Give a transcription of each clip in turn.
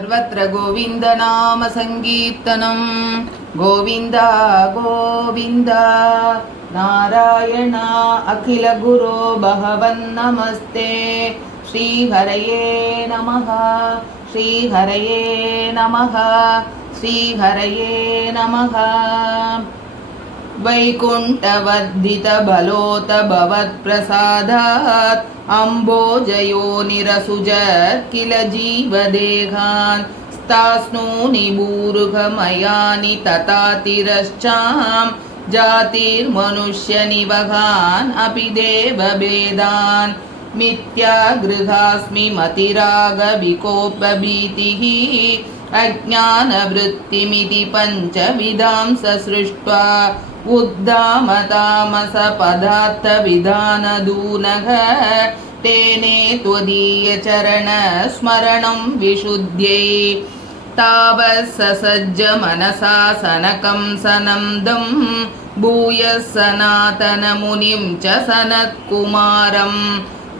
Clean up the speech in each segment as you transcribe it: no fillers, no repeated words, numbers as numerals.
सर्वत्र गोविंद नाम संकीर्तनं गोविंद गोविंद नारायण अखिल गुरो भगवन् नमस्ते श्री हरये नमः श्री हरये नमः श्री हरये नमः। वैकुंठवर्धित बलोत भवत्प्रसादात् अम्बोजयो निरसुजत् किल जीवदेहान् स्तास्नूनि भूरुगमयानि तथातिरश्चां जातिर्मनुष्यनिवहान् अपि देवभेदान् मिथ्यागृहास्मि मतिरागविकोपभीतिः अज्ञानवृत्तिमिति पञ्चविधां ससृष्ट्वा उद्दामतामसपदार्थविधानदूनः तेने त्वदीयचरणस्मरणं विशुद्ध्यै तावत् ससज्ज मनसा सनकं सनन्दं भूयः सनातनमुनिं च सनत्कुमारं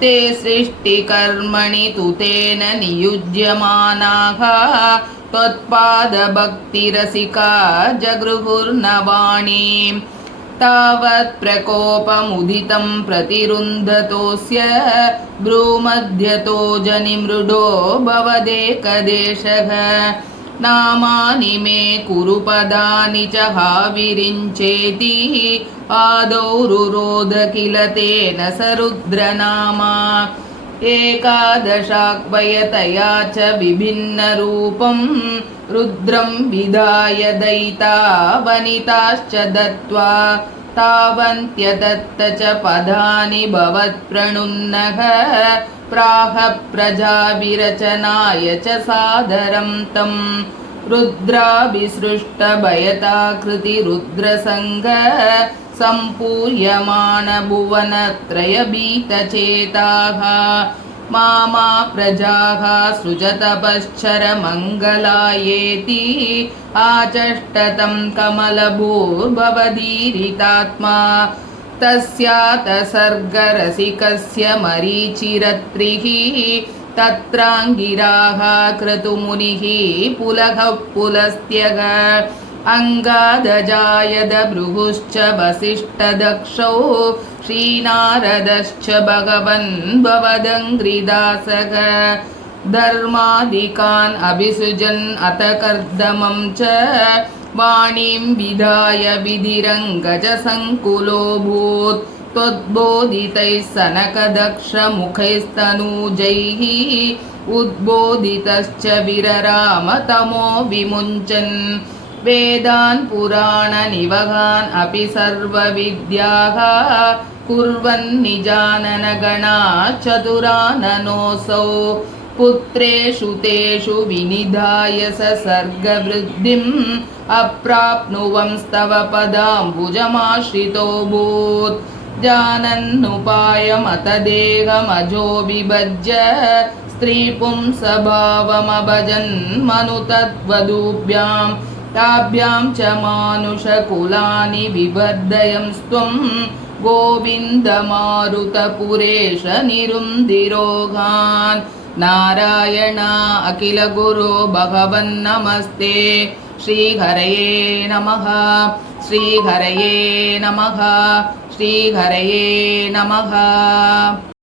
ते सृष्टिकर्मणि तु तेन नियुज्यमानाः त्वत्पादभक्तिरसिका जगृहुर्नवाणीं तावत् प्रकोपमुदितं प्रतिरुन्धतोऽस्य भ्रूमध्यतो जनिमृडो भवदेकदेशः नामानि मे कुरु पदानि च हाविरिञ्चेति आदौ रुरोध किल तेन स रुद्रनामा एकादशाक्वयतया च विभिन्नरूपं रुद्रं विधाय दयिता वनिताश्च दत्त्वा तावन्त्यदत्त च पदानि भवत्प्रणुन्नः प्राह प्रजाविरचनाय च सादरं तं रुद्राभिसृष्टभयताकृति रुद्रसङ्ग सम्पूर्यमाण भुवनत्रयभीतचेताः मामा प्रजाः सृजतपश्चर मङ्गलायेति आचष्टतं कमलभूर्भवदीरितात्मा तस्यातसर्गरसिकस्य मरीचिरत्रिः तत्राङ्गिराः क्रतुमुनिः पुलः पुलस्त्यः अंगादजायद भृगुश्च वसिष्ठदक्षौ श्रीनारदश्च भगवन् भवदङ्घ्रिदासः धर्मादिकान् अभिसृजन् अथ कर्दमं च वाणीं विधाय विधिरङ्गजसङ्कुलोऽभूत् त्वद्बोधितैः सनकदक्षमुखैस्तनूजैः उद्बोधितश्च विरराम तमो विमुञ्चन् वेदान् पुराणनिवहान् अपि सर्वविद्याः कुर्वन्निजाननगणाः चतुराननोऽसौ पुत्रेषु तेषु विनिधाय स सर्गवृद्धिम् अप्राप्नुवंस्तव पदाम्बुजमाश्रितोऽभूत् जानन्नुपायमत देहमजो विभज्य स्त्रीपुंसभावमभजन् मनुतत्वदूभ्यां ताभ्यां च मानुषकुलानि विवर्धयंस्त्वं गोविन्द मारुतपुरेश निरुन्दिरोगान् नारायण अखिल गुरो भगवन् नमस्ते श्री हरये नमः श्री हरये नमः श्री हरये नमः।